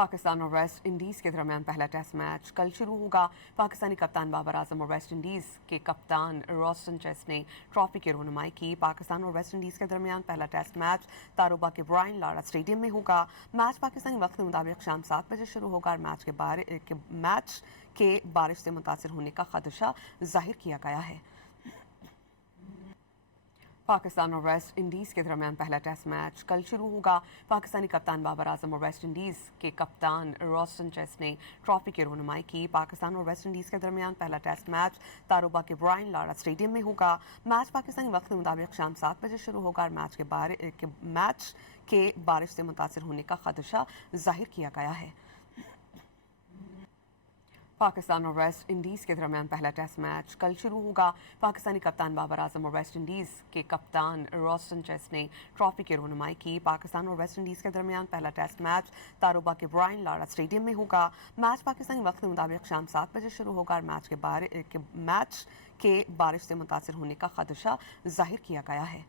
پاکستان اور West Indies کے درمیان پہلا ٹیسٹ میچ کل شروع ہوگا۔ پاکستانی کپتان بابر اعظم اور ویسٹ انڈیز کے کپتان روسٹن چیس نے ٹرافی کی رونمائی کی۔ پاکستان اور ویسٹ انڈیز کے درمیان پہلا ٹیسٹ میچ تاروبا کے برائن لارا اسٹیڈیم میں ہوگا۔ میچ پاکستانی وقت کے مطابق شام 7 بجے شروع ہوگا اور میچ کے بارش سے متاثر ہونے کا خدشہ ظاہر کیا گیا ہے۔ پاکستان اور ویسٹ انڈیز کے درمیان پہلا ٹیسٹ میچ کل شروع ہوگا۔ پاکستانی کپتان بابر اعظم اور ویسٹ انڈیز کے کپتان روسٹن چیس نے ٹرافی کی رونمائی کی۔ پاکستان اور ویسٹ انڈیز کے درمیان پہلا ٹیسٹ میچ تاروبا کے برائن لارا اسٹیڈیم میں ہوگا۔ میچ پاکستانی وقت کے مطابق شام 7 بجے شروع ہوگا اور میچ کے بارش سے متاثر ہونے کا خدشہ ظاہر کیا گیا ہے۔ پاکستان اور ویسٹ انڈیز کے درمیان پہلا ٹیسٹ میچ کل شروع ہوگا۔ پاکستانی کپتان بابر اعظم اور ویسٹ انڈیز کے کپتان روسٹن چیس نے ٹرافی کی رونمائی کی۔ پاکستان اور ویسٹ انڈیز کے درمیان پہلا ٹیسٹ میچ تاروبا کے برائن لارا اسٹیڈیم میں ہوگا۔ میچ پاکستانی وقت کے مطابق شام 7 بجے شروع ہوگا اور میچ کے بارش سے متاثر ہونے کا خدشہ ظاہر کیا گیا ہے۔